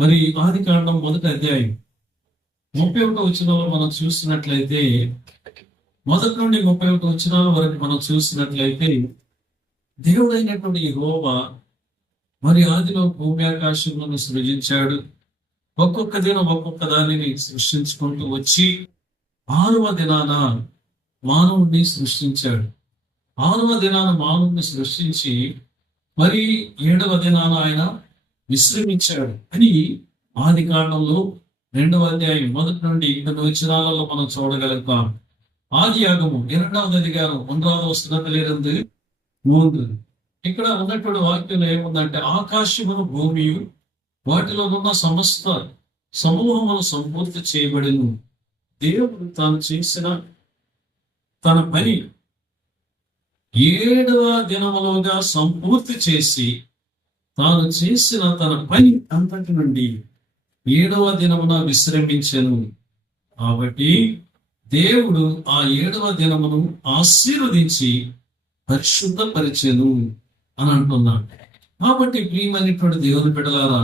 మరి ఆదికాండం 1వ అధ్యాయం 31వ వచనంలో మనం చూసినట్లయితే, 1 నుండి 31 వచనాల వరకు మనం చూసినట్లయితే, దేవుడైనటువంటి యెహోవా మరి ఆదిలో భూమి ఆకాశములను సృజించాడు. ఒక్కొక్క దినం ఒక్కొక్క దానిని సృష్టించుకుంటూ వచ్చి 6వ దినాన మానవుడిని సృష్టించాడు. 6వ దినాన మానవుడిని సృష్టించి మరి 7వ దినాన ఆయన విశ్రమించాడు అని ఆదికాండంలో 2వ అధ్యాయం 1 నుండి 8 వచనాలలో మనం చూడగలుగుతాం. ఆదియాగము 2వ అధికారం 1వ వచనத்திலிருந்து 3. ఇక్కడ ఉన్నటువంటి వాక్యంలో ఏముందంటే, ఆకాశమును భూమియు వాటిలో ఉన్న సమస్త సమూహములు సంపూర్తి చేయబడిను. దేవుడు తాను చేసిన తన పని 7వ దినములోగా సంపూర్తి చేసి, తాను చేసిన తన పని అంతటి నుండి 7వ దినమున విశ్రమించెను. కాబట్టి దేవుడు ఆ 7వ దినమును ఆశీర్వదించి పరిశుద్ధపరిచెను అని అంటున్నాడు. కాబట్టి ప్రియమైనటువంటి దేవుని బిడ్డలారా,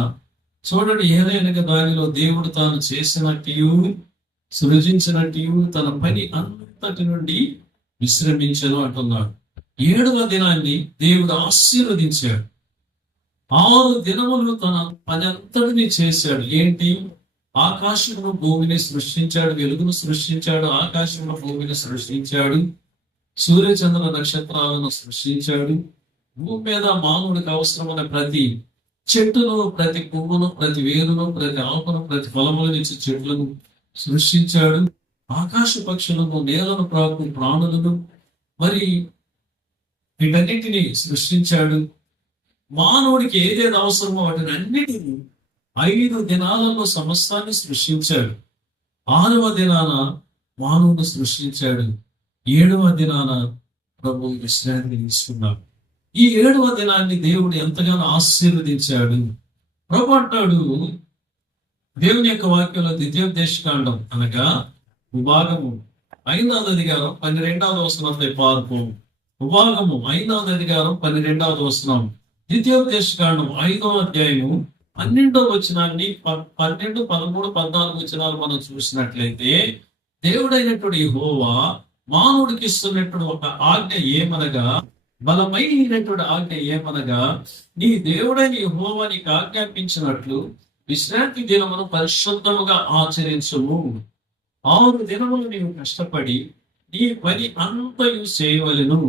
చూడండి, ఏదైనా దానిలో దేవుడు తాను చేసినట్టు సృజించినట్టు తన పని అంతటి నుండి విశ్రమించెను అంటున్నాడు. 7వ దినాన్ని దేవుడు ఆశీర్వదించాడు. 6 దినములు తన పని అంతటిని చేశాడు. ఏంటి? ఆకాశమును భూమిని సృష్టించాడు, వెలుగును సృష్టించాడు, ఆకాశమును భూమిని సృష్టించాడు, సూర్యచంద్ర నక్షత్రాలను సృష్టించాడు. భూమి మీద మానవుడికి అవసరమైన ప్రతి చెట్టును, ప్రతి పువ్వును, ప్రతి వేరును, ప్రతి ఆకును, ప్రతి ఫలములనిచ్చే చెట్లను సృష్టించాడు. ఆకాశ పక్షులను, నేలను ప్రాకు ప్రాణులను మరి వీటన్నిటిని సృష్టించాడు. మానవుడికి ఏదేది అవసరమో వాటిని అన్నిటినీ 5 దినాలలో సమస్తాన్ని సృష్టించాడు. 6వ దినాన మానవుడు సృష్టించాడు. 7వ దినాన ప్రభు విశ్రాంతి తీసుకున్నాడు. ఈ 7వ దినాన్ని దేవుడు ఎంతగానో ఆశీర్వదించాడు. ప్రభు అంటాడు దేవుని యొక్క వాక్యంలో, ద్వితీయోపదేశకాండం అనగా విభాగము 5వ అధికారం 12వ వచనంతో పార్పు. విభాగము 5వ అధికారం 12వ వచనం. ద్వితీయోపదేశకాండం 5వ అధ్యాయము 12వ వచనాన్ని 12, 13, 14 వచనాలు మనం చూసినట్లయితే, దేవుడైనటువంటి యెహోవా మానవుడికి ఇస్తున్నటువంటి ఒక ఆజ్ఞ ఏమనగా, బలమైనటువంటి ఆజ్ఞ ఏమనగా, నీ దేవుడైన యెహోవా నీకు ఆజ్ఞాపించినట్లు విశ్రాంతి దినమును పరిశుద్ధముగా ఆచరించుము. 6 దినములు నీవు కష్టపడి నీ పని అంతయు చేయవలెను.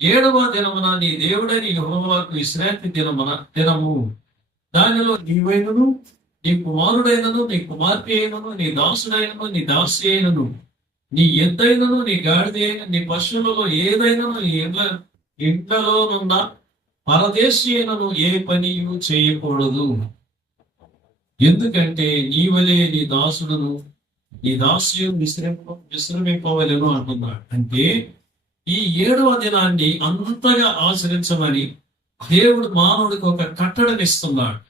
7వ దినమున నీ దేవుడైన యెహోవాకు విశ్రాంతి దినము. దానిలో నీవైనను, నీ కుమారుడైనను, నీ కుమార్తె అయినను, నీ దాసుడైనను, నీ దాసి అయినను, నీ ఎద్దైనను, నీ గాడిద అయిన, నీ పశువులలో ఏదైనను, నీ ఇంట్లోనున్న పరదేశీ అయినను ఏ పనియు చేయకూడదు. ఎందుకంటే నీవలే నీ దాసుడును, నీ దాస్యం విశ్రమింపవలెను అంటున్నాడు. అంటే ఈ 7వ దినాన్ని అంతగా ఆచరించమని దేవుడు మానవుడికి ఒక కట్టడనిస్తున్నాడు.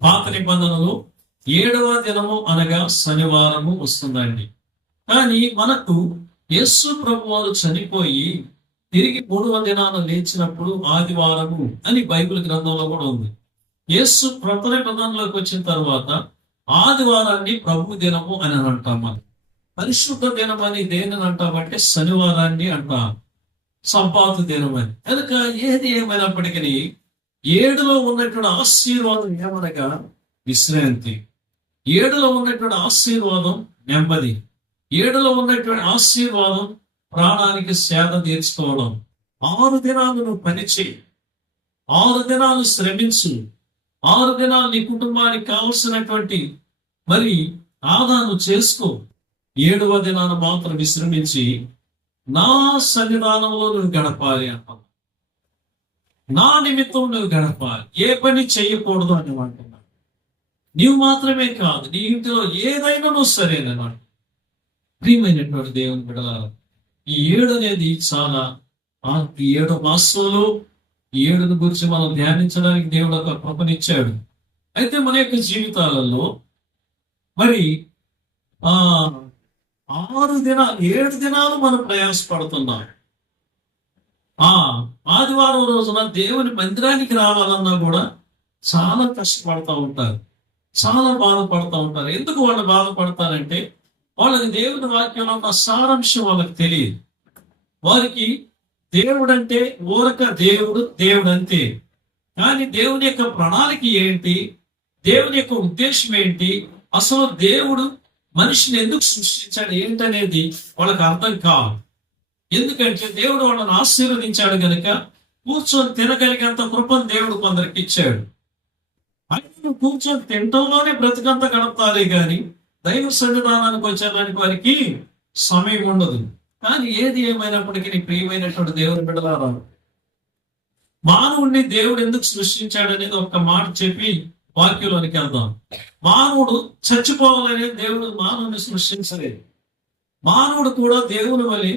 పాత నిబంధనలు 7వ దినము అనగా శనివారము వస్తుందండి. కానీ మనకు యేసు ప్రభువారు చనిపోయి తిరిగి 3వ దినాన లేచినప్పుడు ఆదివారము అని బైబిల్ గ్రంథంలో కూడా ఉంది. యేసు క్రొత్త నిబంధనలోకి వచ్చిన తర్వాత ఆదివారాన్ని ప్రభు దినము అని అంటాం. మనం పరిశుద్ధ దినం అని దేనిని అంటామంటే శనివారాన్ని అంటాం, సంపాతు దినం అని. కనుక ఏది ఏమైనప్పటికీ 7లో ఉన్నటువంటి ఆశీర్వాదం ఏమనగా విశ్రాంతి, 7లో ఉన్నటువంటి ఆశీర్వాదం నెమ్మది, 7లో ఉన్నటువంటి ఆశీర్వాదం ప్రాణానికి సేద తీర్చుకోవడం. 6 దినాలు నువ్వు పనిచేయి, 6 దినాలు శ్రమించు, 6 దినాలు నీ కుటుంబానికి కావలసినటువంటి మరి ఆదాను చేసుకో. 7వ దినాన మాత్రం విశ్రమించి నా సన్నిధానంలో నువ్వు గడపాలి అంటావు. నా నిమిత్తం నువ్వు గడపాలి, ఏ పని చేయకూడదు అని అంటున్నాడు. నీవు మాత్రమే కాదు, నీ ఇంటిలో ఏదైనా నువ్వు సరేనమాట. ప్రియమైనటువంటి దేవుని బిడ్డలారా, ఈ 7 అనేది చాలా 7 మాసంలో 7ను గురించి మనం ధ్యానించడానికి దేవుడు ఒక కృపనిచ్చాడు. అయితే మన యొక్క జీవితాలలో మరి 7 దినాలు మనం ప్రయాసపడుతున్నాం. ఆదివారం రోజున దేవుని మందిరానికి రావాలన్నా కూడా చాలా కష్టపడతా ఉంటారు. చాలా బాధపడుతూ ఉంటారు. ఎందుకు వాళ్ళు బాధపడతారంటే వాళ్ళకి దేవుని వాక్యంలో ఒక సారాంశం వాళ్ళకి తెలియదు. వారికి దేవుడు అంటే ఊరక దేవుడు అంతే. కానీ దేవుని యొక్క ప్రణాళిక ఏంటి, దేవుని యొక్క ఉద్దేశం ఏంటి, అసలు దేవుడు మనిషిని ఎందుకు సృష్టించాడు ఏంటనేది వాళ్ళకి అర్థం కాదు. ఎందుకంటే దేవుడు వాళ్ళని ఆశీర్వదించాడు గనుక కూర్చొని తినగలిగేంత కృపను దేవుడు కొందరికి ఇచ్చాడు. ఆయన కూర్చొని తింటంలోనే బ్రతికంత గడపాలి కానీ దైవ సన్నిధానానికి వచ్చేదానికి వారికి సమయం ఉండదు. కానీ ఏది ఏమైనప్పటికీ ప్రియమైనటువంటి దేవుని బిడ్డలారా, మానవుడిని దేవుడు ఎందుకు సృష్టించాడు అనేది ఒక మాట చెప్పి వాక్యంలోనికి వెళ్దాం. మానవుడు చచ్చిపోవాలనే దేవుడు మానవుని సృష్టించలేదు. మానవుడు కూడా దేవుని వలె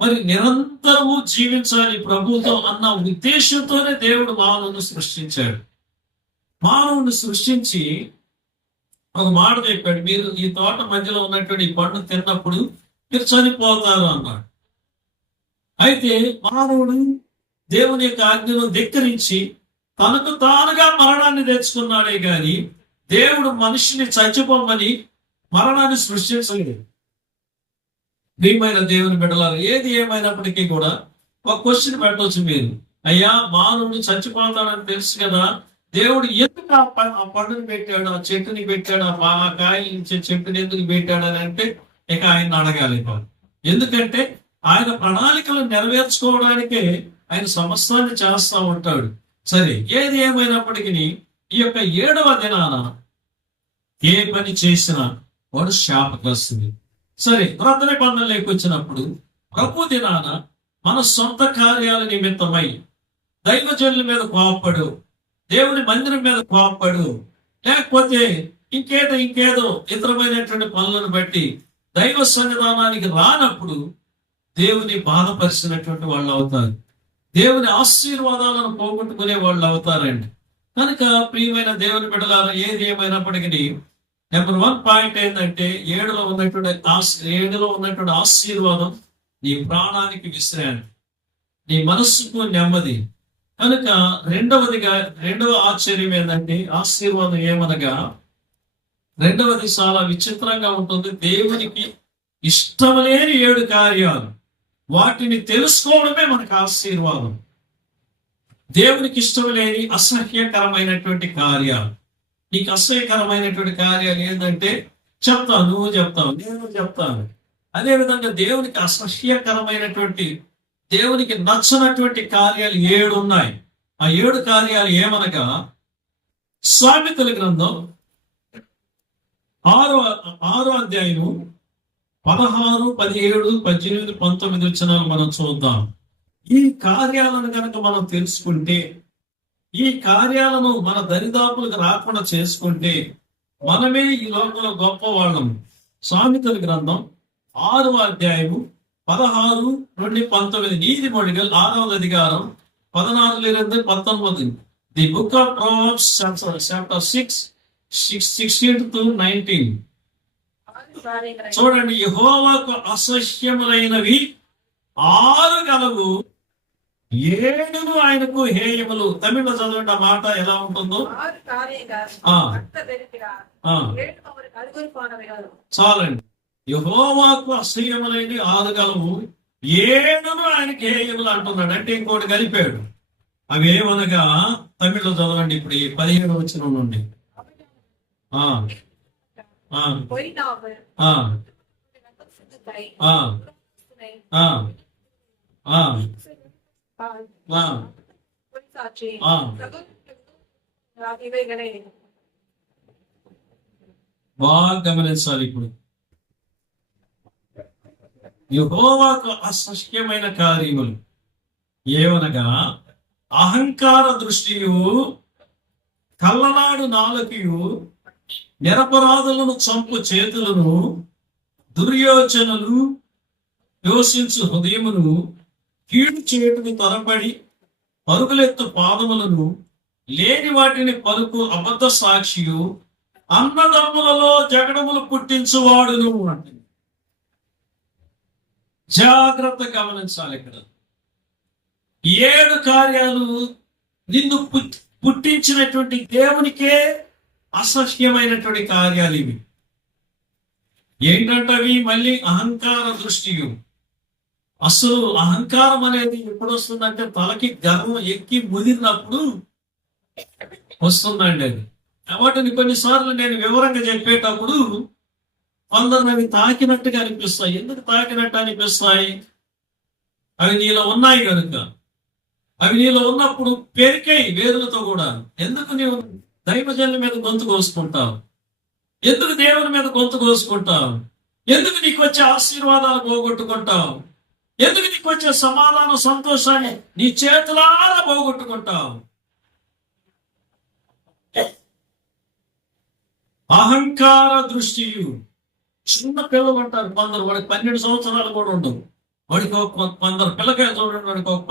మరి నిరంతరము జీవించాలి ప్రభుతో అన్న ఉద్దేశంతోనే దేవుడు మానవుని సృష్టించాడు. మానవుని సృష్టించి ఒక మాట చెప్పాడు, మీరు ఈ తోట మధ్యలో ఉన్నటువంటి ఈ పండు తిన్నప్పుడు మీరు చనిపోతారు అన్నాడు. అయితే మానవుడు దేవుని యొక్క ఆజ్ఞను ధిక్కరించి తనకు తానుగా మరణాన్ని తెచ్చుకున్నాడే గాని దేవుడు మనిషిని చచ్చిపోమని మరణాన్ని సృష్టించలేదు. ప్రియమైన దేవుని బిడ్డలారా, ఏది ఏమైనప్పటికీ కూడా ఒక క్వశ్చన్ పెట్టవచ్చు మీరు, అయ్యా మానవుడు చచ్చిపోతాడని తెలుసు కదా, దేవుడు ఎందుకు ఆ పండుని పెట్టాడు, ఆ చెట్టుని పెట్టాడు, ఆ కాయలు ఇచ్చే చెట్టుని ఎందుకు పెట్టాడు అని అంటే ఇక ఆయన అడగాలి. ఎందుకంటే ఆయన ప్రణాళికలు నెరవేర్చుకోవడానికే ఆయన సమస్తాన్ని చేస్తా ఉంటాడు. సరే, ఏది ఏమైనప్పటికీ ఈ యొక్క 7వ దినాన ఏ పని చేసినా వాడు శాపగ్రస్తుడు. సరే, క్రొత్త నిబంధనలోకి వచ్చినప్పుడు ప్రభు దినాన మన సొంత కార్యాల నిమిత్తమై దైవజనుల మీద కోపడు, దేవుని మందిరం మీద కోపడు, లేకపోతే ఇంకేదో ఇతరమైనటువంటి పనులను బట్టి దైవ సన్నిధానానికి రానప్పుడు దేవుని బాధపరిచినటువంటి వాళ్ళు అవుతారు. దేవుని ఆశీర్వాదాలను పోగొట్టుకునే వాళ్ళు అవుతారండి. కనుక ప్రియమైన దేవుని బిడ్డలారా, ఏది ఏమైనప్పటికీ నెంబర్ 1 పాయింట్ ఏంటంటే 7లో ఉన్నటువంటి ఆశీర్వాదం నీ ప్రాణానికి విశ్రాంతి, నీ మనస్సుకు నెమ్మది. కనుక రెండవ ఆశ్చర్యం ఏంటంటే ఆశీర్వాదం ఏమనగా, రెండవది చాలా విచిత్రంగా ఉంటుంది. దేవునికి ఇష్టం లేని 7 కార్యాలు, వాటిని తెలుసుకోవడమే మనకు ఆశీర్వాదం. దేవునికి ఇష్టం లేని అసహ్యకరమైనటువంటి కార్యాలు, నీకు అసహ్యకరమైనటువంటి కార్యాలు ఏంటంటే చెప్తాను, నువ్వు చెప్తావు, నేను చెప్తాను. అదేవిధంగా దేవునికి అసహ్యకరమైనటువంటి, దేవునికి నచ్చనటువంటి కార్యాలు 7 ఉన్నాయి. ఆ 7 కార్యాలు ఏమనగా, సామెతల గ్రంథం 6వ అధ్యాయము 16, 17, 18, 19 వచనాలు మనం చూద్దాం. ఈ కార్యాలను కనుక మనం తెలుసుకుంటే, ఈ కార్యాలను మన దరిదాపులకు రాకుండా చేసుకుంటే మనమే ఈ లోకంలో గొప్ప వాళ్ళం. సామెతల గ్రంథం 6వ అధ్యాయము 16, 19, నీతిమొழிகள் 6వ అధికారం 14 19. The book of Proverbs chapter 6, 16 to 19. చూడండి, యెహోవాకు అసహ్యములైనవి 6 గలవు, 7 ఆయనకు హేయములు. తమిళ చదవండి ఆ మాట ఎలా ఉంటుందో. చాలండి, యెహోవాకు అసహ్యములైనవి 6 గలవు, 7 ఆయనకు హేయములు అంటున్నాడు. అంటే ఇంకోటి కలిపాడు. అవి ఏమనగా తమిళలో చదవండి ఇప్పుడు 17వ వచనం నుండి. బాగా గమనించాలి. ఇప్పుడు యెహోవాకు అసహ్యమైన కార్యములు ఏమనగా అహంకార దృష్టియు, కళ్ళనాడు నాలుకయు, నిరపరాధులను చంపు చేతులను, దుర్యోచనలు, యోచించు హృదయమును, కీడు చేటుకు త్వరపడి పరుగులెత్తు పాదములను, లేని వాటిని పలుకు అబద్ధ సాక్షియు, అన్నదమ్ములలో జగడములు పుట్టించువాడును అంటే. జాగ్రత్త గమనించాలి. ఇక్కడ 7 కార్యాలు నిన్ను పుట్టించినటువంటి దేవునికే అసహ్యమైనటువంటి కార్యాలు ఇవి. ఏంటంటవి? మళ్ళీ అహంకార దృష్టియు. అసలు అహంకారం అనేది ఎప్పుడు వస్తుందంటే తలకి గర్వం ఎక్కి ముదిరినప్పుడు వస్తుందండి అది. వాటిని కొన్నిసార్లు నేను వివరంగా చెప్పేటప్పుడు కొందరు అవి తాకినట్టుగా అనిపిస్తాయి. ఎందుకు తాకినట్టు అనిపిస్తాయి? అవి నీలో ఉన్నాయి కనుక. అవి నీలో ఉన్నప్పుడు పెరికాయి వేరులతో కూడా. ఎందుకు నీవు దైవజనుల మీద గొంతు కోసుకుంటావు? ఎందుకు దేవుని మీద గొంతు కోసుకుంటావు? ఎందుకు నీకు వచ్చే ఆశీర్వాదాలు పోగొట్టుకుంటావు? ఎందుకు నీకు వచ్చే సమాధానం, సంతోషాన్ని నీ చేతులారా పోగొట్టుకుంటావు? అహంకార దృష్టియు. చిన్న పిల్లలు ఉంటారు కొందరు, వాడికి 12 సంవత్సరాలు కూడా ఉండవు. వాడికి కొందరు పిల్లకాయ చూడండి, వాడికి ఒక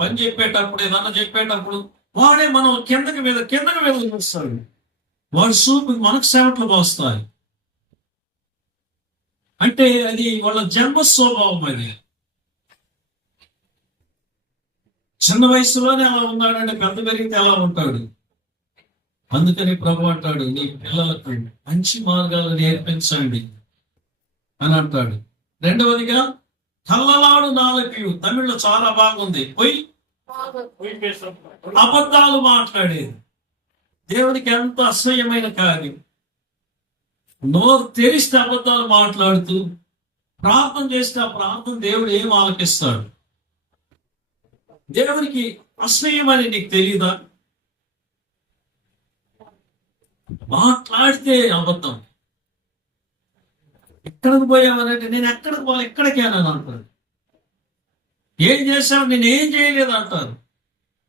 పని చెప్పేటప్పుడు, ఏదన్నా చెప్పేటప్పుడు వాడే మనం కిందకి మీద చూస్తాడు. వాడి చూపు మనకు సేవట్లు పోస్తాయి. అంటే అది వాళ్ళ జన్మ స్వభావం. అది చిన్న వయసులోనే అలా ఉన్నాడంటే పెద్ద పెరిగితే ఎలా ఉంటాడు? అందుకని ప్రభు అంటాడు, నీ పిల్లలకు మంచి మార్గాలు నేర్పించండి అని అంటాడు. రెండవదిగా కల్లలాడు నాలుగు. తమిళ్లో చాలా బాగుంది. అబద్ధాలు మాట్లాడేది దేవునికి ఎంత అసహ్యమైన కార్యం. నోరు తెరిస్తే అబద్ధాలు మాట్లాడుతూ ప్రార్థన చేస్తే ఆ ప్రార్థన దేవుడు ఏం ఆలకిస్తాడు? దేవునికి అసహ్యమని నీకు తెలియదా? మాట్లాడితే అబద్ధం. ఎక్కడికి పోయావనంటే నేను ఎక్కడికి పోవాలి, ఎక్కడికి అని అంటారు. ఏం చేశావు? నేను ఏం చేయలేదు అంటారు.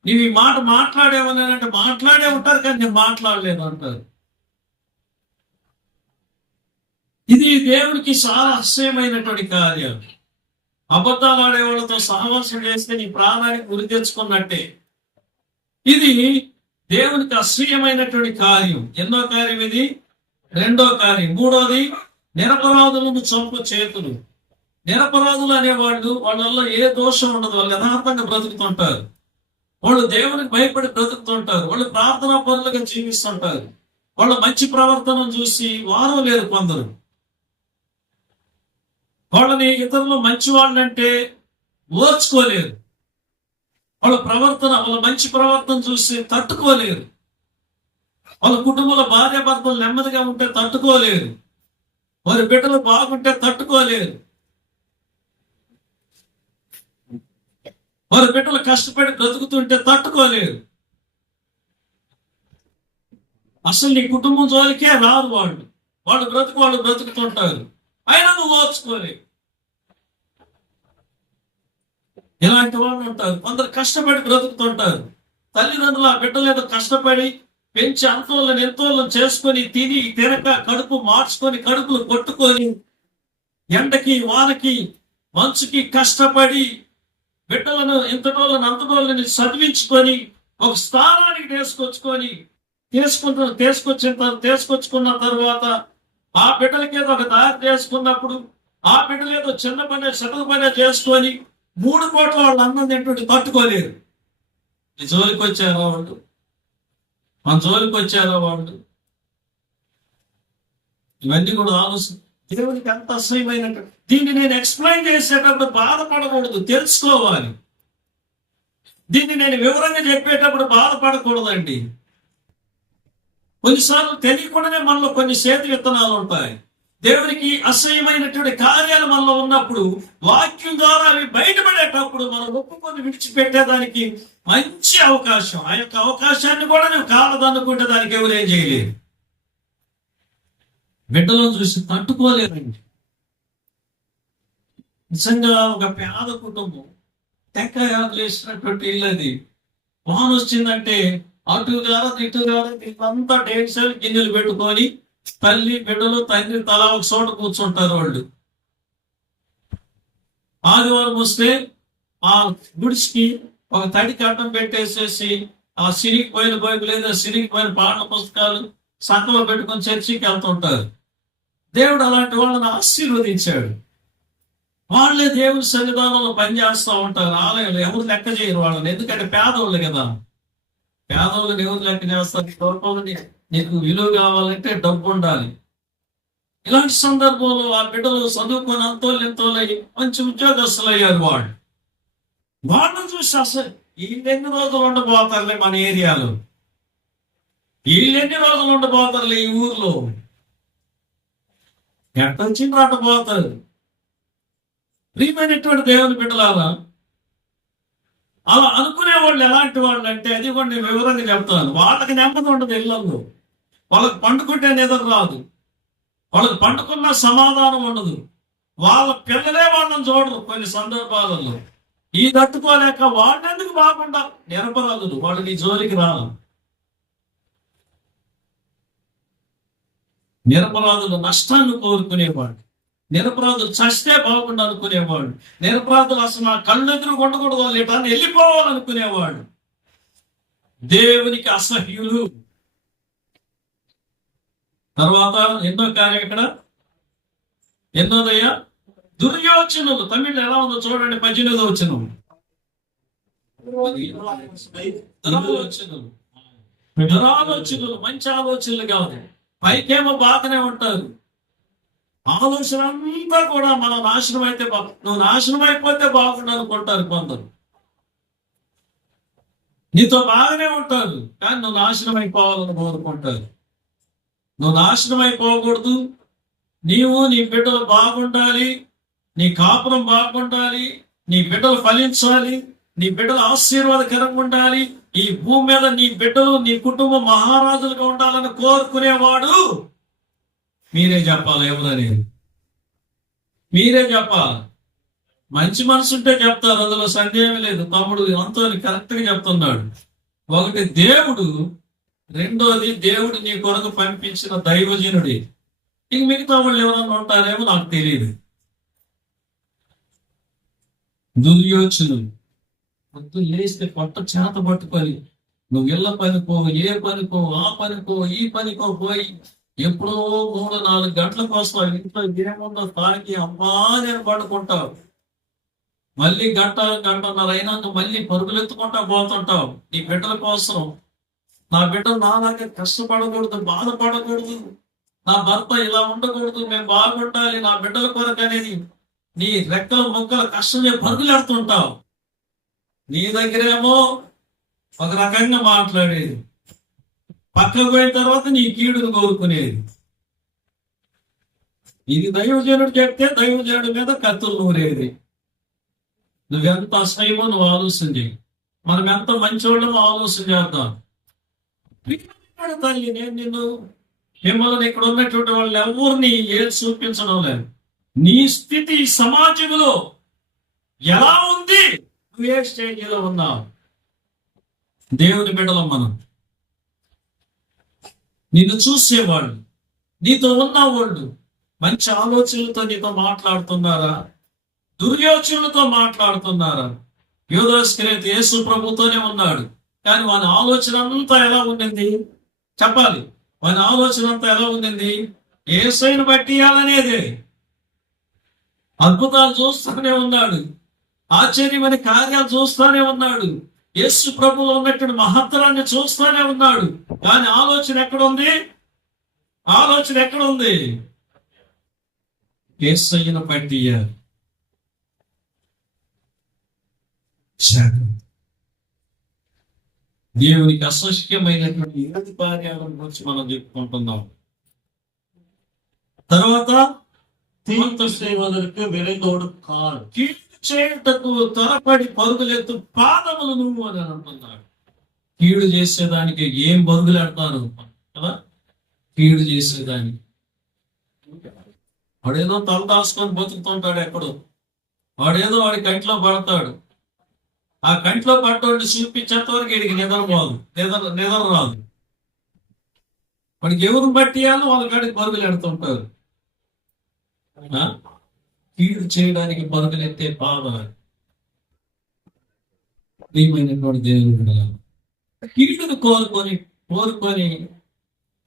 నీవు ఈ మాట మాట్లాడేవని అంటే మాట్లాడే ఉంటారు కానీ నేను మాట్లాడలేదు అంటారు. ఇది దేవునికి చాలా అసహ్యమైనటువంటి కార్యం. అబద్ధాలు ఆడేవాళ్ళతో సహవాసం చేస్తే నీ ప్రాణానికి గురి తెచ్చుకున్నట్టే. ఇది దేవునికి అసహ్యమైనటువంటి కార్యం. ఎన్నో కార్యం ఇది? రెండో కార్యం. మూడోది, నిరపరాధులను చంపు చేతులు. నిరపరాధులు అనేవాళ్ళు, వాళ్ళల్లో ఏ దోషం ఉండదు. వాళ్ళు యథార్థంగా బ్రతుకుతుంటారు. వాళ్ళు దేవునికి భయపడి బ్రతుకుతుంటారు. వాళ్ళు ప్రార్థనా పరులుగా జీవిస్తుంటారు. వాళ్ళ మంచి ప్రవర్తన చూసి వారు లేరు కొందరు. వాళ్ళని ఇతరులు మంచి వాళ్ళంటే ఓర్చుకోలేరు. వాళ్ళ మంచి ప్రవర్తన చూసి తట్టుకోలేరు. వాళ్ళ కుటుంబంలో భార్య భర్తలు నెమ్మదిగా ఉంటే తట్టుకోలేరు. వారి బిడ్డలు బాగుంటే తట్టుకోలేరు. వారి బిడ్డలు కష్టపడి బ్రతుకుతుంటే తట్టుకోలేరు. అసలు నీ కుటుంబం జోలికే రాదు వాళ్ళు. వాళ్ళు బ్రతుకుతుంటారు. అయినా నువ్వు ఓర్చుకోలేవు. ఇలాంటి వాళ్ళు ఉంటారు. కొందరు కష్టపడి బ్రతుకుతుంటారు. తల్లిదండ్రులు ఆ బిడ్డలు ఏదో కష్టపడి పెంచి ఎంతోళ్ళని చేసుకొని తినక కడుపు మార్చుకొని కడుపులు కొట్టుకొని ఎండకి వానకి మంచుకి కష్టపడి బిడ్డలను అంతటోళ్ళని చదివించుకొని ఒక స్థానానికి తీసుకొచ్చుకున్న తర్వాత ఆ బిడ్డలకి ఏదో ఒక దారి చేసుకున్నప్పుడు ఆ బిడ్డలు ఏదో చిన్న పని సగల పని చేసుకొని 3 కోట్ల వాళ్ళు అన్నం తింటుంటే తట్టుకోలేరు. మన జోలికి వచ్చారా వాళ్ళు? ఇవన్నీ కూడా ఆలోచన. దేవునికి ఎంత అసహ్యమైనట్టు. దీన్ని నేను ఎక్స్ప్లెయిన్ చేసేటప్పుడు బాధపడకూడదు, తెలుసుకోవాలి. దీన్ని నేను వివరంగా చెప్పేటప్పుడు బాధపడకూడదండి. కొన్నిసార్లు తెలియకుండానే మనలో కొన్ని చేతి విత్తనాలు ఉంటాయి. దేవునికి అసహ్యమైనటువంటి కార్యాలు మనలో ఉన్నప్పుడు వాక్యం ద్వారా అవి బయటపడేటప్పుడు మనం ఒప్పుకొని విడిచిపెట్టేదానికి మంచి అవకాశం. ఆ యొక్క అవకాశాన్ని కూడా నువ్వు కాలదనుకుంటే దానికి ఎవరేం చేయలేదు. బిడ్డలను చూసి తట్టుకోలేదండి. నిజంగా ఒక పేద కుటుంబం టెంకాయ వేసినటువంటి ఇల్లు అది. వాన వచ్చిందంటే అటు కాదు ఇటు కాదు ఇదంతా డేట్స్ గిన్నెలు పెట్టుకొని తల్లి బిడ్డలు తండ్రి తలా ఒక చోట కూర్చుంటారు. వాళ్ళు ఆదివారం వస్తే ఆ గుడికి ఒక తడి కట్టం పెట్టేసేసి ఆ సిరిగిపోయిన బైబిల్ లేదా సిరిగిపోయిన పాఠ పుస్తకాలు సంఖలో పెట్టుకొని చర్చికి వెళ్తుంటారు. దేవుడు అలాంటి వాళ్ళని ఆశీర్వదించాడు. వాళ్ళే దేవుడి సన్నిధానంలో పనిచేస్తూ ఉంటారు. ఆలయంలో ఎవరు లెక్క చేయరు వాళ్ళని. ఎందుకంటే పేదవాళ్ళు కదా. పేదవాళ్ళని ఎవరు లెక్క చేస్తారు? నీకు విలువ కావాలంటే డబ్బు ఉండాలి. ఇలాంటి సందర్భంలో ఆ బిడ్డలు చదువుకొని ఎంతోలై మంచి ఉద్యోగస్తులు అయ్యారు. వాళ్ళని చూసి అసలు వీళ్ళెన్ని రోజులు ఉండబోతారులే మన ఏరియాలో, వీళ్ళెన్ని రోజులు ఉండబోతారులే ఈ ఊర్లో, ఎట్టొచ్చింది రాకపోతారు. ప్రియమైనటువంటి దేవుని బిడ్డలారా, అలా అనుకునే వాళ్ళు ఎలాంటి వాళ్ళు అంటే, అది కూడా నేను వివరంగా చెప్తాను. వాళ్ళకి నెమ్మది ఉండదు ఇళ్లలో, వాళ్ళకి పండుకుంటే నిద్ర రాదు, వాళ్ళకి పండుకున్న సమాధానం ఉండదు, వాళ్ళ పిల్లలే వాళ్ళని చూడరు. కొన్ని సందర్భాలలో ఈ తట్టుకోలేక వాళ్ళెందుకు బాగుండా నిరపరాధులు, వాళ్ళు నీ జోలికి రాదు. నిరపరాధులు నష్టాన్ని కోరుకునేవాడు, నిరపరాధులు చస్తే బాగుండు అనుకునేవాడు, నిరపరాధులు అసలు నా కళ్ళు ఎదురు ఉండకూడదు లేటాన్ని వెళ్ళిపోవాలనుకునేవాడు. దేవునికి అసహ్యులు. తర్వాత ఎన్నో కార్యం ఇక్కడ, ఎన్నోదయ్యా, దుర్యోచనలు. తమిళ్ ఎలా ఉందో చూడండి, 18వ వచనం. దురాలోచనలు, మంచి ఆలోచనలు కాదు. పైకేమో బాగానే ఉంటారు, ఆలోచన అంతా కూడా మనం నాశనం అయితే నువ్వు నాశనం అయిపోతే బాగుండు అనుకుంటారు కొందరు. నీతో బాగానే ఉంటారు కానీ నువ్వు నాశనం అయిపోవాలని కోరుకుంటారు. నువ్వు నాశనం అయిపోకూడదు, నీవు నీ బిడ్డలు బాగుండాలి, నీ కాపురం బాగుండాలి, నీ బిడ్డలు ఫలించాలి, నీ బిడ్డలు ఆశీర్వాదకరంగా ఉండాలి, ఈ భూమి మీద నీ బిడ్డలు నీ కుటుంబం మహారాజులుగా ఉండాలని కోరుకునేవాడు మీరే చెప్పాలి. ఎవరని మీరే చెప్పాలి. మంచి మనసు ఉంటే చెప్తారు, అందులో సందేహం లేదు. తమ్ముడు అంతో కరెక్ట్ గా చెప్తున్నాడు. ఒకటి దేవుడు, రెండోది దేవుడు నీ కొరకు పంపించిన దైవజనుడి. ఇంక మిగతా వాళ్ళు ఎవరన్నా ఉంటారేమో నాకు తెలియదు. దుర్యోచనులు పొద్దు లేస్తే పొట్ట చేత పట్టుకొని నువ్వు ఇళ్ళ పనికో, ఏ పనికో, ఆ పనికో, ఈ పనికో పోయి ఎప్పుడో 3-4 గంటలకు వస్తావు. ఇంట్లో ఏముందో తాగి అమ్మా నేను పడుకుంటావు. మళ్ళీ గంటన్నర అయినాక మళ్ళీ పరుగులెత్తుకుంటా పోతుంటావు నీ బిడ్డల కోసం. నా బిడ్డలు నాలాగే కష్టపడకూడదు, బాధపడకూడదు, నా భర్త ఇలా ఉండకూడదు, మేము బాగుండాలి నా బిడ్డల కొరకు అనేది నీ రెక్కల మొక్కల కష్టమే పరుగులెడుతుంటావు. నీ దగ్గరేమో ఒక రకంగా మాట్లాడేది, పక్కకు పోయిన తర్వాత నీ కీడును కోరుకునేది. ఇది దైవజనుడు చెప్తే దైవజనుడి మీద కత్తులు నూరేది. నువ్వెంత అసహ్యమో నువ్వు ఆలోచన చేయి, మనం ఎంత మంచివాళ్ళమో ఆలోచన చేద్దాం. తల్లి, నేను నిన్ను మిమ్మల్ని ఇక్కడ ఉన్నటువంటి వాళ్ళు ఎవరిని ఏది చూపించడం లేదు. నీ స్థితి సమాజంలో ఎలా ఉంది, నువ్వు ఏ స్టేజీలో ఉన్నావు. దేవుని బిడ్డలం మనం. నిన్ను చూసేవాళ్ళు, నీతో ఉన్నవాళ్ళు మంచి ఆలోచనలతో నీతో మాట్లాడుతున్నారా, దుర్యోచనలతో మాట్లాడుతున్నారా? యూదాస్కరియోతు యేసు ప్రభుతోనే ఉన్నాడు కానీ వాని ఆలోచన అంతా ఎలా ఉండింది చెప్పాలి. వాని ఆలోచన అంతా ఎలా ఉండింది? యేసుని బట్టియాలనేదే. అద్భుతాలు చూస్తూనే ఉన్నాడు, ఆశ్చర్యమైన కార్యాలు చూస్తూనే ఉన్నాడు, యేసు ప్రభువులో ఉన్నటువంటి మహత్తరాన్ని చూస్తూనే ఉన్నాడు. కానీ ఆలోచన ఎక్కడుంది? ఆలోచన ఎక్కడుంది? యేసయ్యను పట్టియాలి. దేవునికి అసహ్యమైనటువంటి 7 కార్యాల గురించి మనం చెప్పుకుంటున్నాం. తర్వాత தீர்க்க செய்வதற்கு விரைந்தோடு கால், కీడు చేయుటకు త్వరపడి పరుగులెత్తు పాదములు నువ్వు అని అంటున్నాడు. కీడు చేసేదానికి ఏం పరుగులెడతారు కదా? కీడు చేసేదానికి వాడేదో తల దాచుకొని బతుకుతుంటాడు ఎక్కడో, వాడేదో వాడి కంట్లో పడతాడు. ఆ కంట్లో పట్టోడిని చూపించేంత వరకు వీడికి నిద్ర రాదు. వాడికి ఎవరిని బట్టియాలో వాళ్ళ కాడికి పరుగులు ఎడుతుంటారు. కీడు చేయడానికి పరుగులెత్తే పాదాలు. ప్రియమైనటువంటి దేవుని కీడును కోరుకొని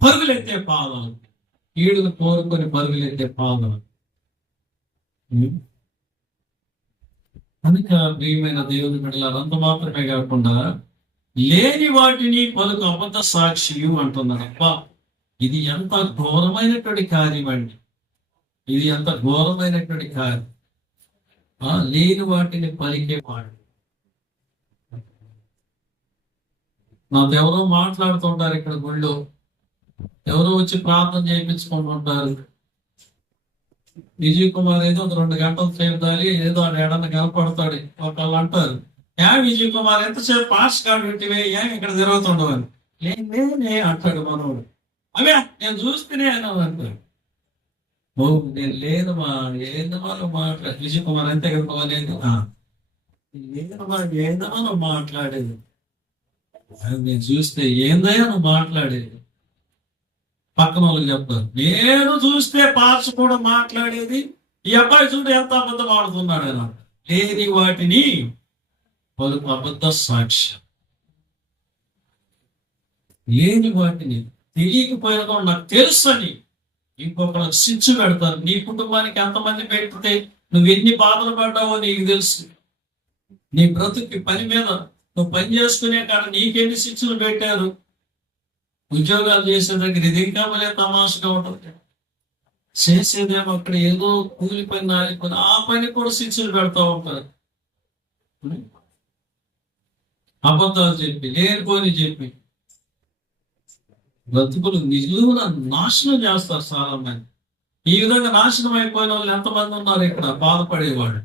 పరుగులెత్తే పాదాలు. కీడును కోరుకొని పరుగులెత్తే పాదాలు. కనుక ప్రియమైన దేవుని బిడ్డలారా, అంత మాత్రమే కాకుండా లేని వాటిని పలుకు అబద్ధ సాక్షియు అంటున్నారు. అబ్బా, ఇది ఎంత ఘోరమైనటువంటి కార్యం అండి. ఇది ఎంత ఘోరమైనటువంటి కార్యం. లేని వాటిని పలికేవాడు. నాతో ఎవరో మాట్లాడుతుంటారు ఇక్కడ గుళ్ళో, ఎవరో వచ్చి ప్రార్థన చేయించుకుంటుంటారు. విజయ్ కుమార్ ఏదో 2 గంటలు చేయాలి, ఏదో ఏడన్నా కనపడతాడు. ఒకళ్ళు అంటారు, విజయ్ కుమార్ ఎంతసేపు పాస్ కాబట్టి ఇక్కడ తిరుగుతుండవు అని. లేనే అంటాడు మనోడు. అవే నేను చూస్తేనే అని అంటాడు. నేను లేదమ్మా, ఏందమ్మా నువ్వు మాట్లాడు. విజయ్ కుమార్ అంతే కదా, లేదు లేదమ్మా, ఏందమ్మా నువ్వు మాట్లాడేది. నేను చూస్తే ఏందయ్యా నువ్వు మాట్లాడేది. పక్కన వాళ్ళకి చెప్తారు, నేను చూస్తే పార్స్ కూడా మాట్లాడేది. ఈ అబ్బాయి చూడు ఎంత అబద్ధం ఆడుతున్నాడు అని. లేని వాటిని పలుకు అబద్ధ సాక్ష్యం. లేని వాటిని తెలియకపోయినా కూడా నాకు తెలుసు అని ఇంకొకరికి శిక్ష పెడతారు. నీ కుటుంబానికి ఎంతమంది పెడితే నువ్వు ఎన్ని బాధలు పడ్డావో నీకు తెలుసు. నీ బ్రతుకి పని మీద నువ్వు పని చేసుకునే కాడ నీకెన్ని శిక్షలు పెట్టారు. ఉద్యోగాలు చేసే దగ్గర ఇది ఇంకా మళ్ళీ తమాషగా ఉంటుంది. చేసేదేమో అక్కడ ఏదో కూలి పని నాలిపోయి ఆ పని కూడా శిక్షలు పెడతా ఉంటారు. అబద్ధాలు చెప్పి, లేనిపోని చెప్పి బ్రతుకులు నిలువున నాశనం చేస్తారు చాలా మంది. ఈ విధంగా నాశనం అయిపోయిన వాళ్ళు ఎంతమంది ఉన్నారు ఇక్కడ బాధపడేవాడు.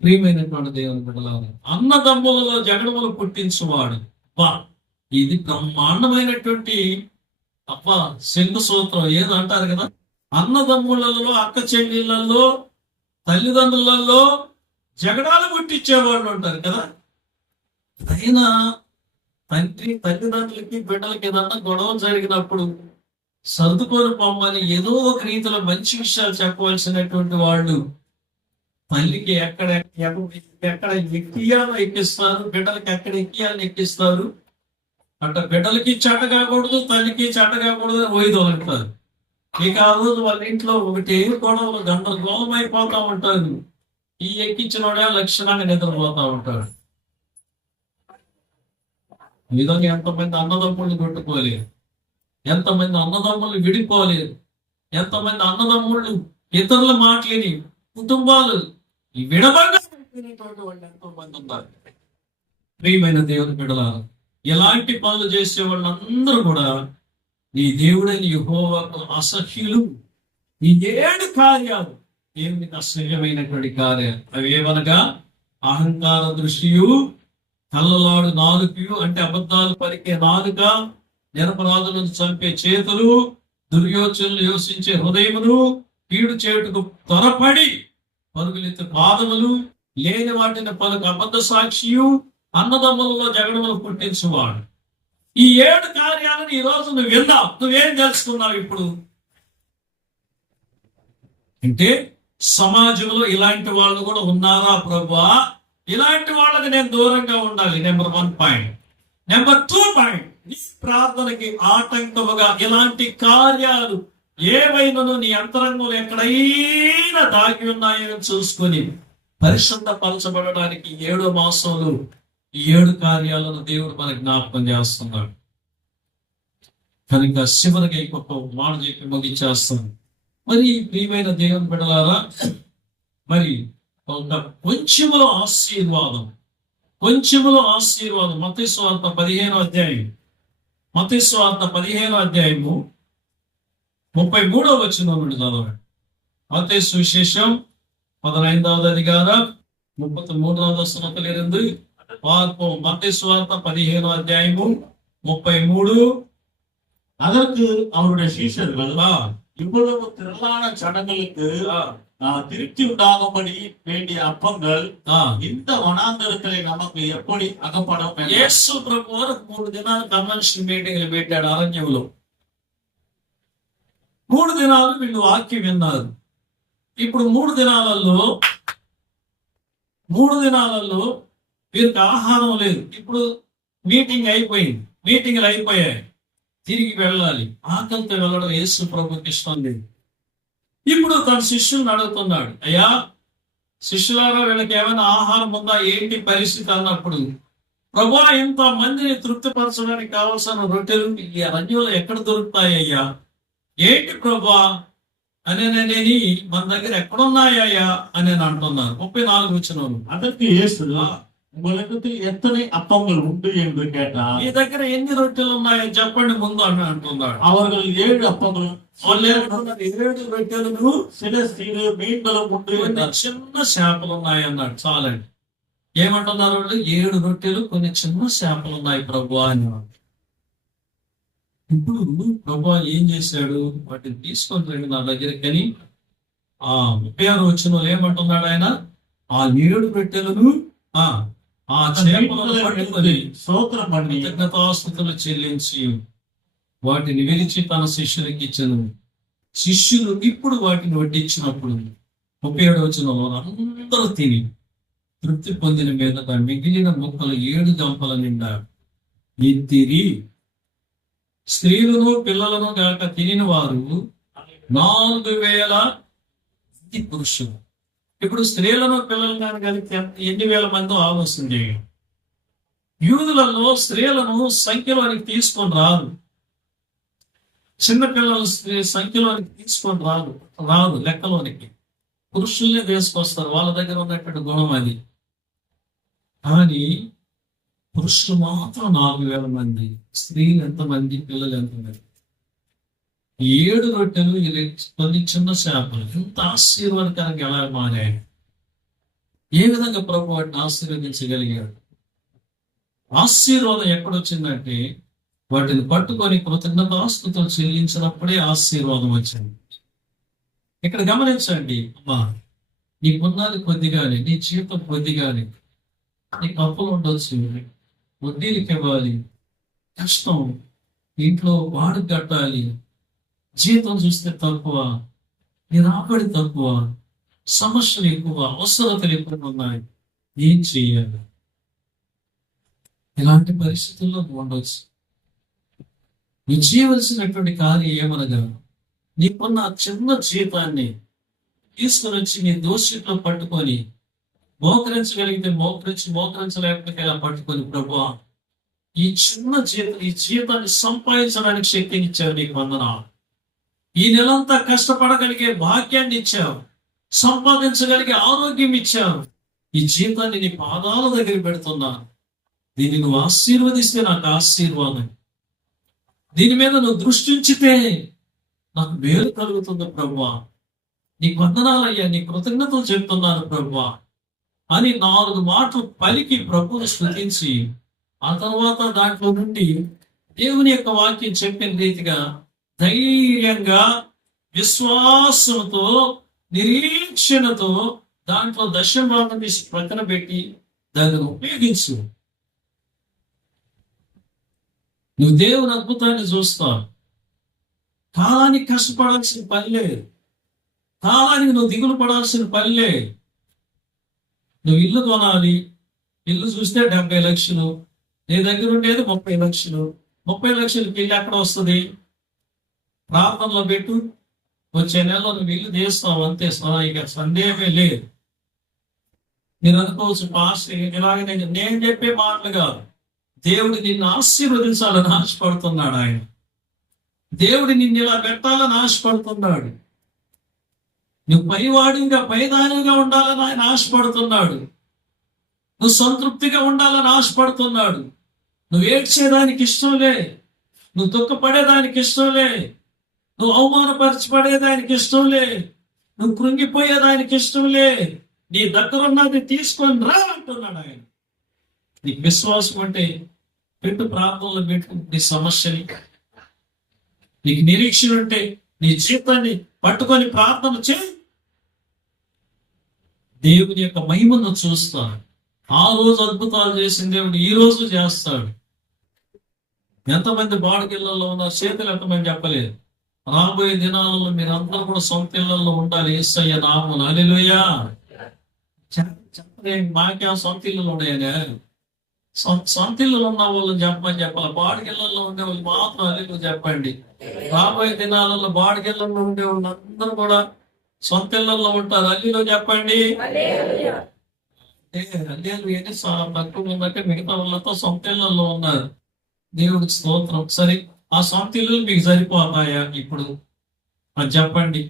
ప్రియమైనటువంటి దేవుని బిడ్డలారా, అన్నదమ్ములలో జగడములు పుట్టించువాడు. ఇది బ్రహ్మాండమైనటువంటి శంకు సూత్రం. ఏదంటారు కదా, అన్నదమ్ములలో, అక్క చెల్లెళ్ళలో, తల్లిదండ్రులలో జగడాలు పుట్టించేవాళ్ళు ఉంటారు కదా. అయినా తల్లిదండ్రులకి బిడ్డలకి ఏదన్నా గొడవ జరిగినప్పుడు సర్దుకొని పొమ్మని ఏదో ఒక రీతిలో మంచి విషయాలు చెప్పవలసినటువంటి వాళ్ళు తల్లికి ఎక్కడ ఎక్కియాలో ఎక్కిస్తారు, బిడ్డలకి ఎక్కడ ఎక్కియాలని ఎక్కిస్తారు. అంటే బిడ్డలకి చెడ్డ కాకూడదు, తల్లికి చెడ్డ కాకూడదు అని వైద్యులు అంటారు. ఇక ఆ రోజు వాళ్ళ ఇంట్లో ఒకటి గొడవలు గందరగోళం అయిపోతా ఉంటారు. ఈ ఎక్కించిన వాడే లక్షణంగా నిద్రపోతా ఉంటాడు. ఈ విధంగా ఎంతమంది అన్నదమ్ముళ్ళు కొట్టుకోలేరు, ఎంతమంది అన్నదమ్ముళ్ళు విడిపోలేరు, ఎంతమంది అన్నదమ్ముళ్ళు ఇతరుల మాటలేని కుటుంబాలు విడబడినటువంటి వాళ్ళు ఎంతో మంది ఉన్నారు. ప్రియమైన దేవుని బిడ్డలారా, ఎలాంటి పనులు చేసే వాళ్ళందరూ కూడా నీ దేవుడైన యెహోవాకు అసహ్యులు. ఈ 7 కార్యాలు దేవునికి అసహ్యమైనటువంటి కార్యాలు. అవి ఏమనగా అహంకార దృష్టియు, కళ్ళలాడు నాలుకయు అంటే అబద్ధాలు పలికే నాలుక, నిరపరాధులను చంపే చేతులు, దుర్యోచనలు యోచించే హృదయములు, కీడు చేటుకు త్వరపడి పరుగులెత్తు పాదములు, లేని వాటిని పలుకు అబద్ధ సాక్షియు, అన్నదమ్ములలో జగడములు పుట్టించువాడు. ఈ 7 కార్యాలను ఈ రోజు నువ్వు విన్నావు. నువ్వేం తెలుసుకున్నావు ఇప్పుడు అంటే, సమాజంలో ఇలాంటి వాళ్ళు కూడా ఉన్నారా ప్రభువా, ఇలాంటి వాళ్ళకి నేను దూరంగా ఉండాలి. Number 1 point. నెంబర్ 2 పాయింట్, నీ ప్రార్థనకి ఆటంకముగా ఇలాంటి కార్యాలు ఏవైనాను నీ అంతరంగంలో ఎక్కడైనా దాగి ఉన్నాయని చూసుకొని పరిశుద్ధపరచబడడానికి 7వ మాసంలో ఈ 7 కార్యాలను దేవుడు మనకు జ్ఞాపకం చేస్తున్నాడు. కనుక చివరికి ఇంకొక మాట చెప్పి ముగించేస్తాను. మరి ప్రియమైన దేవుని బిడ్డలారా, మరి కొంచెములో ఆశీర్వాదం, కొంచెములో ఆశీర్వాదం. మత్తయి సువార్త 15వ అధ్యాయం, మత్తయి సువార్త 15వ అధ్యాయము 33వ వచనం నుండి చదవండి. మత్తయి సువిశేషం 15వ అధికారం 33వ వచనத்திலிருந்து பார்ப்போம். மத்தேயு சுவார்த்த 15వ அத்தியாயம் 33. அதற்கு அவருடைய சீஷர்கள், இவ்வளவு திரளான ஜனங்களுக்கு திருப்தி உண்டாகும்படி வேண்டிய அப்பங்கள் இந்த வனாந்தரத்திலே நமக்கு எப்படி அகப்படும்? యేసు ప్రభువారు 3 దినాలు కన్వెన్షన్ మీటింగ్లు పెట్టాడు అరణ్యంలో. 3 దినాలు వీళ్ళు వాక్యం విన్నారు. ఇప్పుడు 3 దినాలలో వీరికి ఆహారం లేదు. ఇప్పుడు మీటింగ్ అయిపోయింది, మీటింగ్లు అయిపోయాయి, తిరిగి వెళ్ళాలి. ఆకలితో వెళ్ళడం యేసు ప్రభుకి ఇష్టం లేదు. ఇప్పుడు తన శిష్యులను అడుగుతున్నాడు, అయ్యా శిష్యులారా, వీళ్ళకి ఏమైనా ఆహారం ఉందా, ఏంటి పరిస్థితి అన్నప్పుడు ప్రభా ఇంత మందిని తృప్తిపరచడానికి కావాల్సిన రొట్టెలు ఈ అరణ్యంలో ఎక్కడ దొరుకుతాయ్యా? ఏంటి ప్రభా అని మన దగ్గర ఎక్కడున్నాయ్యా అని అంటున్నారు. 34 వచనం. அதற்கு இயேசு உங்களிடத்தில் எத்தனை அப்பங்கள் உண்டு என்று கேட்டார். మీ దగ్గర ఎన్ని రొట్టెలు ఉన్నాయో చెప్పండి ముందు అని అంటున్నాడు. அவர்கள் 7 அப்பங்களும் వాళ్ళు ఏమంటున్నారు? 7 రొట్టెలను சில சிறு மீன்களும் உண்டு కొన్ని என்றார். చిన్న చేపలు ఉన్నాయి అన్నాడు. చాలండి. ఏమంటున్నారు వాళ్ళు? 7 రొట్టెలు కొన్ని చిన్న చేపలు ఉన్నాయి ప్రభు అని. ఇప్పుడు ప్రభు ఏం చేశాడు? వాటిని తీసుకొని రండి నా దగ్గరికి అని 36 వచనంలో ఏమంటున్నాడు ఆయన? ఆ 7 రొట్టెలను ఆ చేపలను పట్టుకొని స్తోత్రం பண்ணி కృతజ్ఞతాస్తుతులు చెల్లించి వాటిని విరిచి తన శిష్యులకి ఇచ్చాను. శిష్యులు ఇప్పుడు వాటిని వడ్డించినప్పుడు 37 వచనంలో అందరూ తిని తృప్తి పొందిన మీదట మిగిలిన ముక్కలు 7 గంపల నిండా ఎత్తిరి. స్త్రీలను పిల్లలను గాక తినిన వారు 4,000 పురుషులు. ఇప్పుడు స్త్రీలను పిల్లలను కానీ కలిపితే ఎన్ని వేల మంది ఆలోచింది. యూదులలో స్త్రీలను సంఖ్యలోనికి తీసుకొని రాదు. చిన్నపిల్లలు సంఖ్యలోనికి తీసుకొని రాదు లెక్కలోనికి. పురుషుల్ని తీసుకొస్తారు. వాళ్ళ దగ్గర ఉన్నటువంటి గుణం అది. కానీ పురుషులు మాత్రం 4,000 మంది, స్త్రీలు ఎంతమంది, పిల్లలు ఎంతమంది. 7 రొట్టెలు, కొన్ని చిన్న చేపలు ఎంత ఆశీర్వాదకరంగా ఎలా మారాయి! ఏ విధంగా ప్రభు వాటిని ఆశీర్వదించగలిగాడు? ఆశీర్వాదం ఎక్కడొచ్చిందంటే వాటిని పట్టుకొని కృతజ్ఞతాస్తుతులు చెల్లించినప్పుడే ఆశీర్వాదం వచ్చింది. ఇక్కడ గమనించండి అమ్మా, నీకున్నది కొద్దిగానే, నీ జీవితం కొద్దిగానే, నీకు అప్పులు ఉండొచ్చు, వడ్డీలకి ఇవ్వాలి, కష్టం, ఇంట్లో వాడుకు కట్టాలి, జీతం చూస్తే తక్కువ, నీ రాబడి తక్కువ, సమస్యలు ఎక్కువ, అవసరతలు ఎక్కువ ఉన్నాయి. ఏం చెయ్యాలి? ఇలాంటి పరిస్థితుల్లో నువ్వు ఉండవచ్చు. నువ్వు చేయవలసినటువంటి కార్యం ఏమనగా, నీకున్న చిన్న జీతాన్ని తీసుకుని వచ్చి నీ దోషిలో పట్టుకొని మోకరించగలిగితే మోకరించి, మోకరించలేకపోతే ఇలా పట్టుకొని, ప్రభువా ఈ చిన్న ఈ జీతాన్ని సంపాదించడానికి శక్తిని ఇచ్చావు, నీకు వందనాలు. ఈ నెలంతా కష్టపడగలిగే భాగ్యాన్ని ఇచ్చావు, సంపాదించగలిగే ఆరోగ్యం ఇచ్చావు. ఈ జీతాన్ని నీ పాదాల దగ్గర పెడుతున్నా. దీన్ని నువ్వు ఆశీర్వదిస్తే నాకు ఆశీర్వాదం, దీని మీద నువ్వు దృష్టి ఉంచితే నాకు మేలు కలుగుతుంది ప్రభువా. నీకు వందనాలయ్యా, నీ కృతజ్ఞతలు చెప్తున్నాను ప్రభువా అని 4 మాటలు పలికి ప్రభువును స్తుతించి, ఆ తర్వాత దాంట్లో నుండి దేవుని యొక్క వాక్యం చెప్పిన రీతిగా ధైర్యంగా, విశ్వాసంతో, నిరీక్షణతో దాంట్లో దశమభాగం తీసి ప్రక్కన పెట్టి దాన్ని ఉపయోగించు. నువ్వు దేవుని అద్భుతాన్ని చూస్తావు. కాలానికి కష్టపడాల్సిన పని లేదు, కాలానికి నువ్వు దిగులు పడాల్సిన పని లేదు. నువ్వు ఇల్లు కొనాలి, ఇల్లు చూస్తే 70 లక్షలు, నీ దగ్గర ఉండేది 30 లక్షలు. 30 లక్షలకి ఇల్లు ఎక్కడ వస్తుంది? ప్రార్థనలో పెట్టు, వచ్చే నెలలో నువ్వు ఇల్లు తీస్తావు, అంతే. ఇక సందేహమే లేదు. నేను అనుకోవచ్చు, పాస్ ఇలాగే నేను చెప్పే మాటలు కాదు, దేవుడు నిన్ను ఆశీర్వదించాలని ఆశపడుతున్నాడు. ఆయన దేవుడు నిన్ను ఇలా పెట్టాలని ఆశపడుతున్నాడు. నువ్వు పైవాడిగా, పైదానిగా ఉండాలని ఆయన ఆశపడుతున్నాడు. నువ్వు సంతృప్తిగా ఉండాలని ఆశపడుతున్నాడు. నువ్వు ఏడ్చేదానికి ఇష్టంలే, నువ్వు దుఃఖపడేదానికి ఇష్టంలే, నువ్వు అవమానపరచబడేదానికి ఇష్టంలే, నువ్వు కృంగిపోయేదానికి ఇష్టంలే. నీ దగ్గర ఉన్నది తీసుకొని రా అంటున్నాడు ఆయన. నీకు విశ్వాసం అంటే పెట్టు, ప్రార్థనలో పెట్టు నీ సమస్యని. నీకు నిరీక్షణ ఉంటే నీ జీవితాన్ని పట్టుకొని ప్రార్థన చేయి. దేవుని యొక్క మహిమను చూస్తాడు. ఆ రోజు అద్భుతాలు చేసిన దేవుడు ఈ రోజు చేస్తాడు. ఎంతమంది బాడిగిళ్లలో ఉన్నారు? చేతులు ఎంతమంది చెప్పలేదు. రాబోయే దినాలలో మీరు అందరూ కూడా సొంత ఇళ్లలో ఉండాలి. యేసయ్య నామమున హల్లెలూయా. చెప్పలే, మాకేం సొంత ఇల్లు ఉన్నాయనే. సొంత ఇల్లు ఉన్న వాళ్ళని చెప్పాలి. బాడిగిళ్లలో ఉండే వాళ్ళు మాత్రం హల్లెలూయా చెప్పండి. రాబోయే దినాలలో బాడిగిళ్లలో ఉండే వాళ్ళు అందరూ కూడా సొంత ఇళ్లలో ఉంటారు. హల్లెలూయా చెప్పండి. అంటే అల్లేలు ఏంటి తక్కువ ఉందంటే మిగతా వాళ్ళతో సొంత ఇళ్లలో ఉన్నారు. దేవుడికి స్తోత్రం. సరే, ఆ సొంత ఇల్లు మీకు సరిపోతాయా ఇప్పుడు? అది చెప్పండి.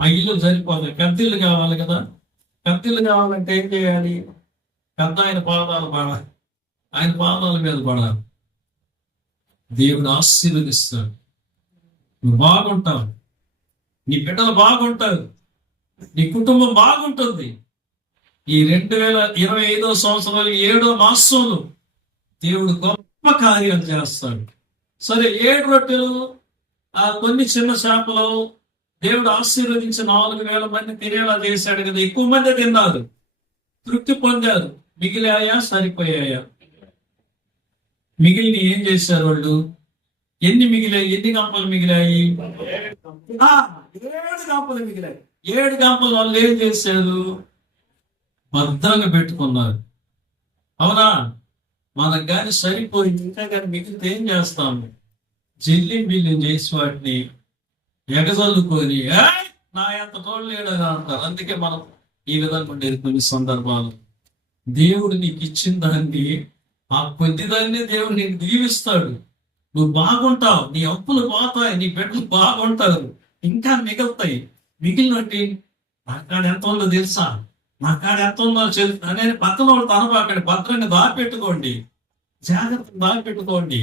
ఆ ఇల్లు సరిపోతాయి, పెద్ద ఇల్లు కావాలి కదా. పెద్ద ఇల్లు కావాలంటే ఏం చేయాలి? పెద్ద ఆయన పాదాలు పడాలి, ఆయన పాదాల మీద పడాలి. దేవుడు ఆశీర్వదిస్తాడు, నువ్వు బాగుంటావు, నీ బిడ్డలు బాగుంటారు, నీ కుటుంబం బాగుంటుంది. ఈ 2025 సంవత్సరంలో 7వ మాసంలో దేవుడు గొప్ప కార్యం చేస్తాడు. సరే, 7 రొట్టెలు కొన్ని చిన్న చేపలు దేవుడు ఆశీర్వదించి 4,000 మంది తినేలా చేశాడు కదా. ఎక్కువ మంది తిన్నారు, తృప్తి పొందారు. మిగిలాయా? సరిపోయాయా? మిగిలిన ఏం చేశారు వాళ్ళు? ఎన్ని మిగిలాయి? ఎన్ని గంపలు మిగిలాయి? 7 గంపలు మిగిలాయి. 7 గంపలు వాళ్ళు ఏం చేశారు? భద్రంగా పెట్టుకున్నారు. అవునా? మనకు కానీ సరిపోయి ఇంకా కానీ మిగిలితే ఏం చేస్తాము? బిల్లిం చేసి వాటిని ఎగజల్లుకొని నా ఎంత తోడు లేడని అంటారు. అందుకే మనం ఈ విధంగా ఉండేది. కొన్ని సందర్భాలు దేవుడు నీకు ఇచ్చిన దాన్ని, ఆ కొద్దిదాన్ని దేవుడు నీకు దీవిస్తాడు. నువ్వు బాగుంటావు, నీ అప్పులు పోతాయి, నీ బిడ్డలు బాగుంటారు, ఇంకా మిగులుతాయి. మిగిలినట్టు నా కాడ ఎంత ఉందో తెలుసా, నా కాడ ఎంత ఉందో అనేది పక్కన వాళ్ళు తనబాకండి. భద్రంగా దాపెట్టుకోండి, జాగ్రత్తగా దాపెట్టుకోండి.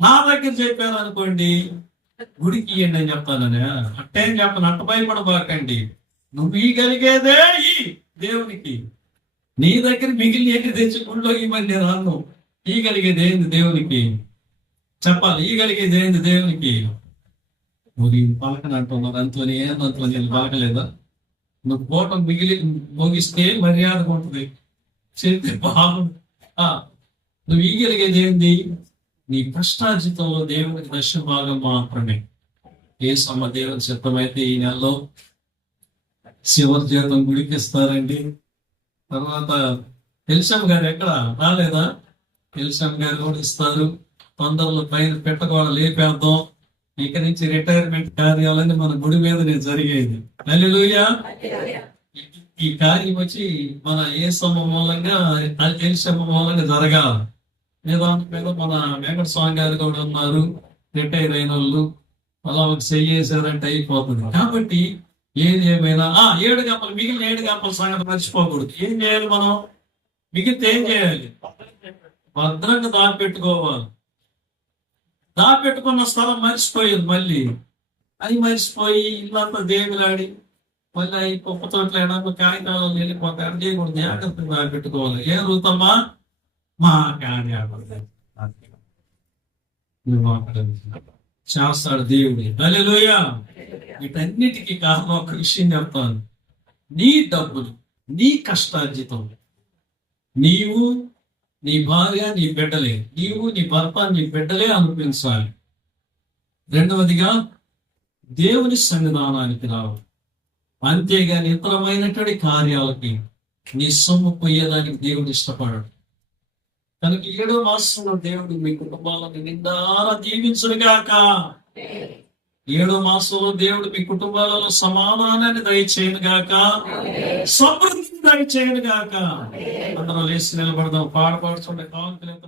నా దగ్గర చెప్పారు అనుకోండి, గుడికి ఇవ్వండి అని చెప్తానని. అట్టేం చెప్పను, అట్ట భయపడబాకండి. నువ్వు ఇగలిగేదే ఈ దేవునికి. నీ దగ్గర మిగిలిన ఏంటి తెచ్చి గుళ్ళో ఇవ్వని నేను అన్ను. ఈగలిగేది ఏంది దేవునికి? చెప్పాలి, ఈగలిగేది ఏంది దేవునికి? నువ్వు పలకని అంటున్నావు అంతోని. ఏందంతో నేను పలకలేదా? నువ్వు కోటం మిగిలి ముగిస్తే మర్యాద ఉంటుంది, చెప్తే బాగుంది. నువ్వు ఈగలిగేది ఏంది? నీ కష్టార్జితంలో దేవునికి దశ భాగం మాత్రమే. యేసమ్మ దేవుని చిత్తమైతే ఈ నెలలో చివరి జీతం గుడికి ఇస్తారండి. తర్వాత ఎలిషమ్ గారు ఎక్కడ రాలేదా? ఎలిషమ్ గారు కూడా ఇస్తారు. తొందరలో పైన పెట్టగోడ లేపేద్దాం. ఇక నుంచి రిటైర్మెంట్ కార్యాలన్నీ మన గుడి మీద జరిగేది. హల్లెలూయా. ఈ కార్యం వచ్చి మన యేసమ్మ మూలంగా, ఎలిషమ్మ మూలంగా జరగాలి. మీద మన వెంకట స్వామి గారు కూడా ఉన్నారు, రిటైర్ అయిన వాళ్ళు. అలా ఒక చెయ్యేసారంటే అయిపోతుంది. కాబట్టి ఏది ఏమైనా 7 గంపలు మిగిలిన 7 గంపల సంగతి మర్చిపోకూడదు. ఏం చేయాలి మనం? మిగిలితే ఏం చేయాలి? భద్రంగా దాపెట్టుకోవాలి. దాపెట్టుకున్న స్థలం మర్చిపోయేది. మళ్ళీ అది మర్చిపోయి ఇల్లంతా దేవులాడి మళ్ళీ అవి పప్పు తోటలైనా కాగితాలు వెళ్ళిపోతాయి. అంటే కూడా జాగ్రత్తగా దాపెట్టుకోవాలి. ఏం రూతమ్మా? మా చేస్తాడు దేవుడు. హల్లెలూయా. వీటన్నిటికీ కారణం ఒక విషయం చెప్తాను. నీ డబ్బులు, నీ కష్టార్జితం, నీవు, నీ భార్య, నీ బిడ్డలే, నీవు, నీ భర్త, నీ బిడ్డలే అనిపించాలి. రెండవదిగా దేవుని సన్నిధానానికి రావాలి. అంతేగాని ఇతరమైనటువంటి కార్యాలకి నీ సొమ్ము పోయేదానికి దేవుడు ఇష్టపడడు. కనుక 7వ మాసంలో దేవుడు మీ కుటుంబాలను నిండారా దీవించుగాక. 7వ మాసంలో దేవుడు మీ కుటుంబాలలో సమాధానాన్ని దయచేయను గాక, సమృద్ధిని దయచేయను గాక. అందరూ లేచి నిలబడదాం, పాడుతుండే కాంతులు ఎంత